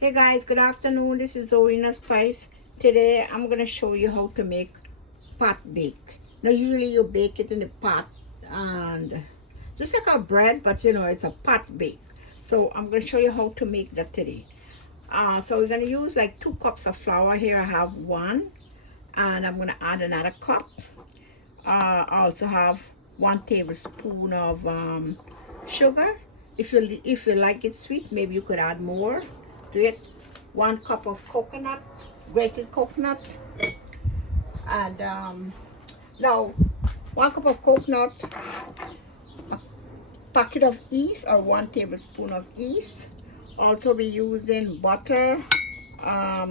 Hey guys, good afternoon. This is Zorina Spice. Today I'm gonna show you how to make pot bake. Now usually you bake it in the pot and just like a bread, but you know it's a pot bake. So I'm gonna show you how to make that today. So we're gonna use like 2 cups of flour here. I have one, and I'm gonna add another cup. I also have 1 tablespoon of sugar. If you like it sweet, maybe you could add more to it. 1 cup of coconut, grated coconut, and now 1 cup of coconut, a packet of yeast or 1 tablespoon of yeast. Also, be using butter.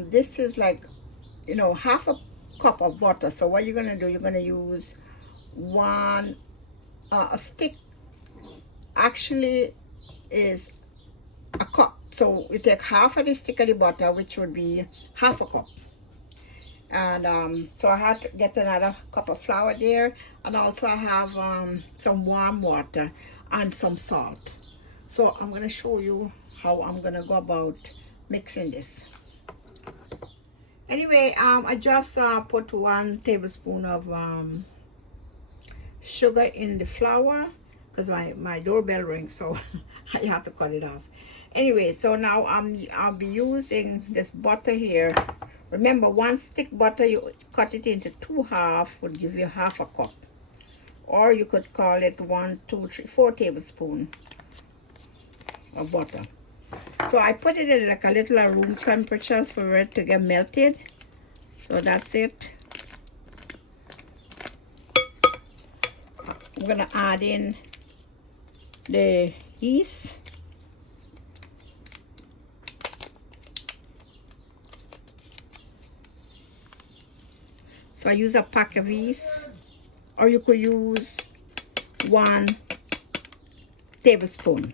This is like half a cup of butter. So what you're gonna do? You're gonna use one a stick. Actually, is a cup. So you take half of the stick of the butter, which would be half a cup. And so I had to get another cup of flour there, and also I have some warm water and some salt. So I'm going to show you how I'm going to go about mixing this. Anyway, I just put 1 tablespoon of sugar in the flour because my doorbell rings, so I have to cut it off. Anyway, so now I'll be using this butter here. Remember, 1 stick butter, you cut it into 2 half, would give you half a cup. Or you could call it 1, 2, 3, 4 tablespoons of butter. So I put it at like a little room temperature for it to get melted. So that's it. I'm gonna add in the yeast. So I use a pack of yeast, or you could use 1 tablespoon.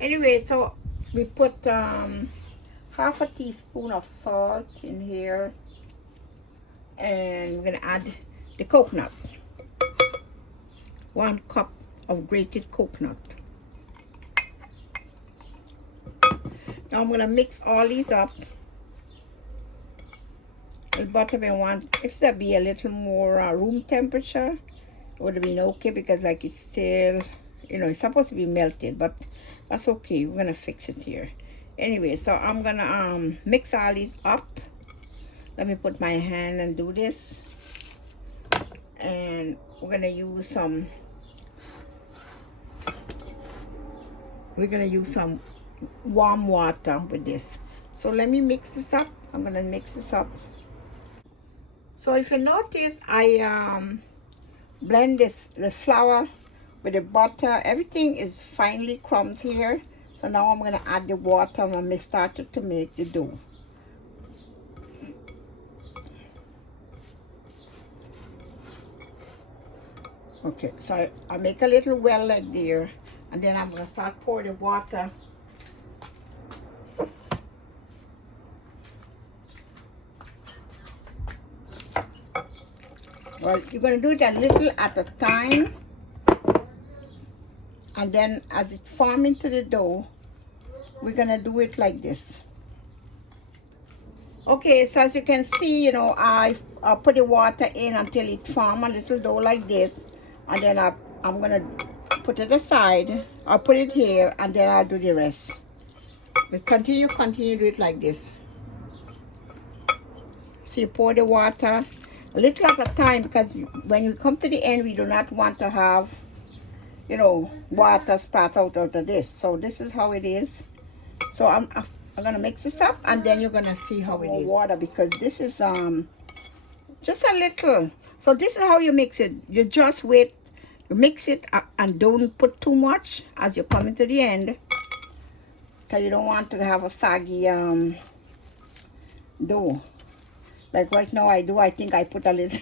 Anyway, so we put half a teaspoon of salt in here, and we're gonna add the coconut. 1 cup of grated coconut. Now I'm gonna mix all these up. The butter may want, if that be a little more room temperature, it would have been okay, because like it's still, it's supposed to be melted, but that's okay. We're gonna fix it here. Anyway, so I'm gonna mix all these up. Let me put my hand and do this. And we're gonna use some warm water with this. So let me mix this up. I'm gonna mix this up. So if you notice, I blend the flour with the butter. Everything is finely crumbs here. So now I'm gonna add the water and I'm started to make the dough. Okay, so I make a little well like there, and then I'm gonna start pouring the water. Well, you're gonna do it a little at a time, and then as it forms into the dough, we're gonna do it like this. Okay, so as you can see, I put the water in until it forms a little dough like this, and then I'm gonna put it aside. I'll put it here, and then I'll do the rest. We continue to do it like this. So you pour the water a little at a time, because when you come to the end, we do not want to have, water spat out of this. So this is how it is. So I'm gonna mix this up, and then you're gonna see how it is. Water, because this is just a little. So this is how you mix it. You just wait, you mix it, and don't put too much as you're coming to the end, because you don't want to have a saggy dough. Like right now I think I put a little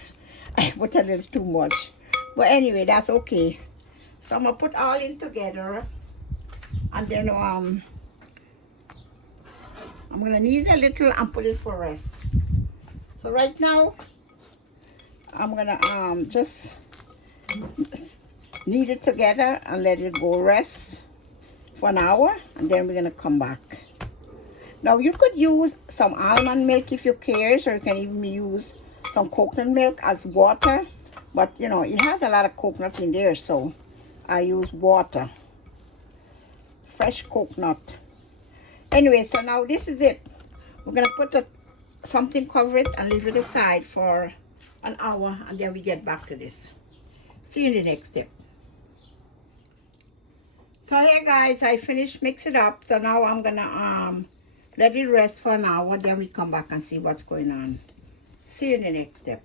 too much. But anyway, that's okay. So I'm gonna put all in together, and then I'm gonna knead a little and put it for rest. So right now I'm gonna just knead it together and let it go rest. for an hour, and then we're gonna come back. Now you could use some almond milk if you care, or you can even use some coconut milk as water, but you know, it has a lot of coconut in there, so I use water, fresh coconut. Anyway, so now this is it. We're gonna put something cover it and leave it aside for an hour, and then we get back to this. See you in the next step. So here guys, I finished mix it up. So now I'm gonna let it rest for an hour, then we come back and see what's going on. See you in the next step.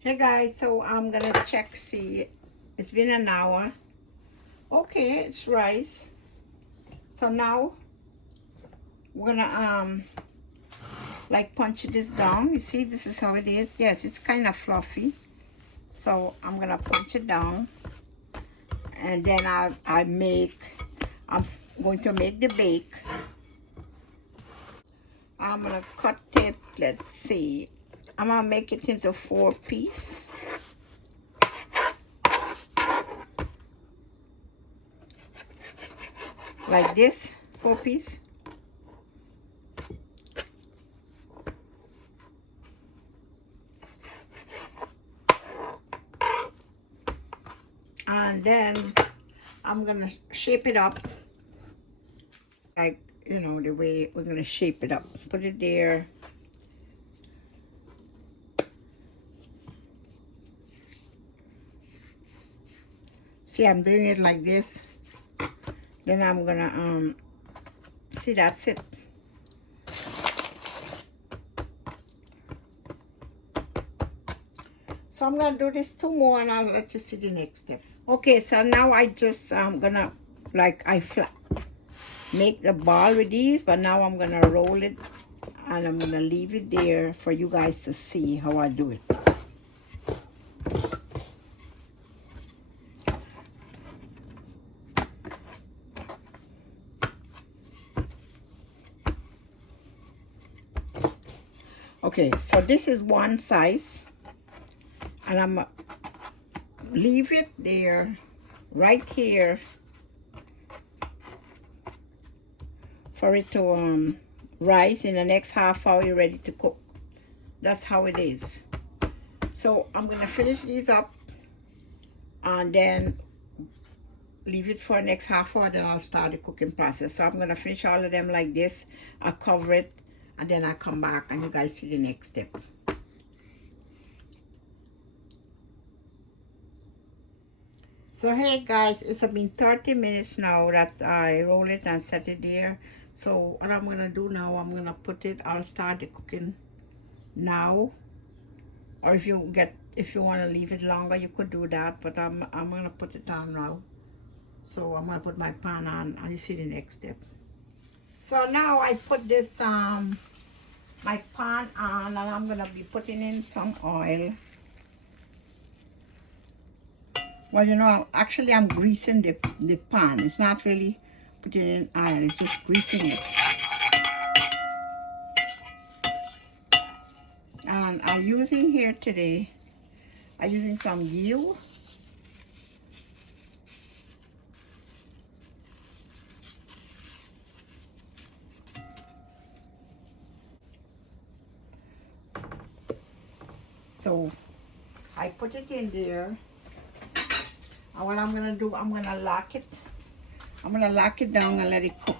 Hey guys, so I'm gonna check, see, it's been an hour. Okay, it's rice. So now we're gonna like punch this down. You see, this is how it is. Yes, it's kind of fluffy. So I'm gonna punch it down, and then I'm going to make the bake. I'm gonna cut it, let's see, I'm gonna make it into 4 pieces. Like this, 4 pieces. And then I'm gonna shape it up like, you know, the way we're gonna shape it up. Put it there. See, I'm doing it like this. Then I'm gonna see, that's it. So I'm gonna do this 2 more, and I'll let you see the next step. Okay, so now I just gonna, like, make the ball with these, but now I'm gonna roll it, and I'm gonna leave it there for you guys to see how I do it. Okay, so this is one size, and I'm leave it there, right here, for it to rise. In the next half hour, you're ready to cook. That's how it is. So I'm gonna finish these up, and then leave it for the next half hour, then I'll start the cooking process. So I'm gonna finish all of them like this. I'll cover it, and then I come back and you guys see the next step. So hey guys, it's been 30 minutes now that I roll it and set it there. So what I'm gonna do now, I'm gonna put it, I'll start the cooking now. Or if you want to leave it longer, you could do that, but I'm gonna put it on now. So I'm gonna put my pan on, and you see the next step. So now I put this my pan on, and I'm gonna be putting in some oil. Well, you know, actually I'm greasing the pan. It's not really putting in oil, it's just greasing it. And I'm using here today, I'm using some ghee. So I put it in there. And what I'm gonna do, I'm gonna lock it. I'm gonna lock it down and let it cook.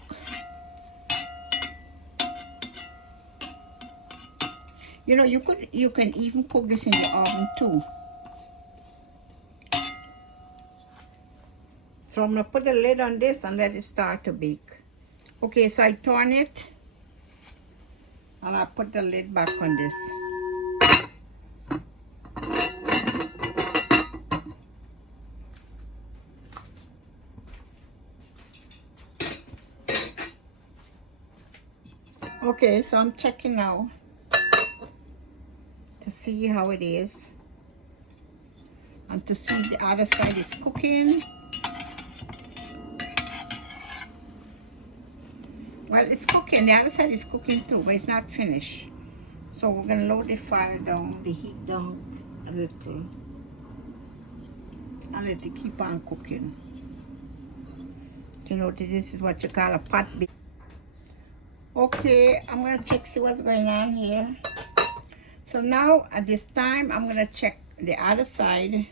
You know, you can even cook this in the oven too. So I'm gonna put a lid on this and let it start to bake. Okay, so I turn it, and I put the lid back on this. Okay, so I'm checking now to see how it is, and to see the other side is cooking. Well, it's cooking, the other side is cooking too, but it's not finished. So we're gonna lower the fire down, the heat down a little. and let it keep on cooking. You know, this is what you call a pot bake. Okay, I'm gonna check see what's going on here. So now at this time I'm gonna check the other side.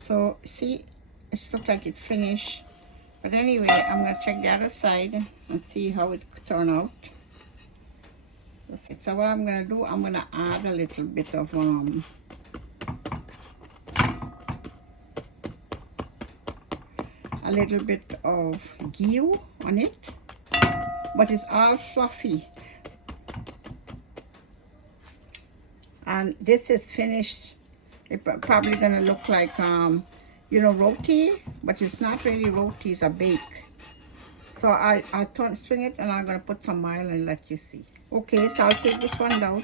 So see, it looks like it finished. But anyway, I'm gonna check the other side and see how it turn out. So what I'm gonna do, I'm gonna add a little bit of ghee on it, but it's all fluffy. And this is finished. It's probably gonna look like you know, roti, but it's not really roti, it's a bake. So I'll swing it and I'm gonna put some oil and let you see. Okay, so I'll take this one out.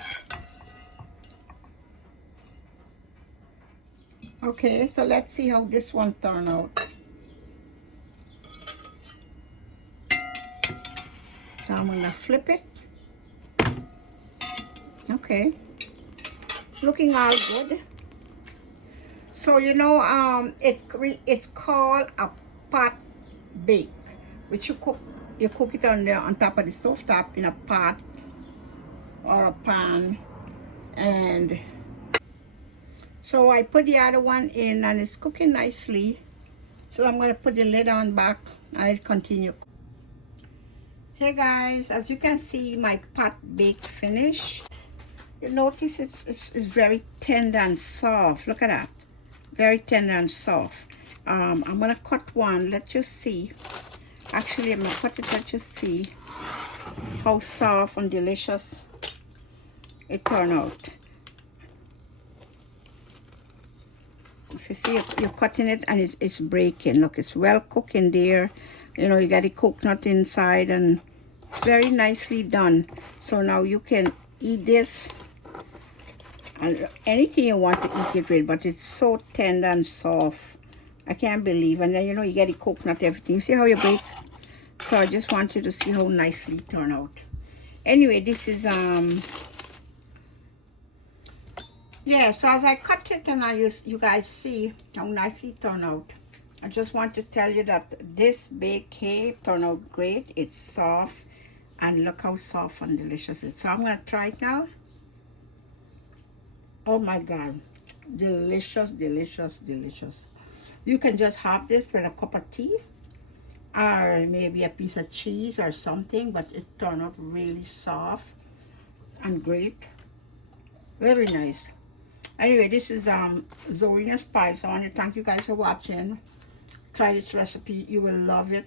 Okay, so let's see how this one turned out. So I'm gonna flip it. Okay, looking all good. So you know, it's called a pot bake, which you cook it on top of the stove top in a pot or a pan. And so I put the other one in and it's cooking nicely. So I'm gonna put the lid on back and I'll continue. Hey guys, as you can see, my pot bake finished. You notice it's very tender and soft. Look at that, very tender and soft. I'm gonna cut one, let you see. Actually, I'm gonna cut it, let you see how soft and delicious it turned out. If you see, you're cutting it and it's breaking. Look, it's well cooked in there. You know, you got the coconut inside and very nicely done. So now you can eat this and anything you want to eat it with, but it's so tender and soft. I can't believe. And then, you know, you get the coconut, everything. See how you bake? So I just want you to see how nicely it turned out. Anyway, this is yeah, so as I cut it and you guys see how nicely it turned out. I just want to tell you that this baked cake turned out great. It's soft and look how soft and delicious it is. So I'm gonna try it now. Oh my God, delicious, delicious, delicious. You can just have this with a cup of tea or maybe a piece of cheese or something, but it turned out really soft and great. Very nice. Anyway, this is Zorina Spice. I want to thank you guys for watching. Try this recipe, you will love it.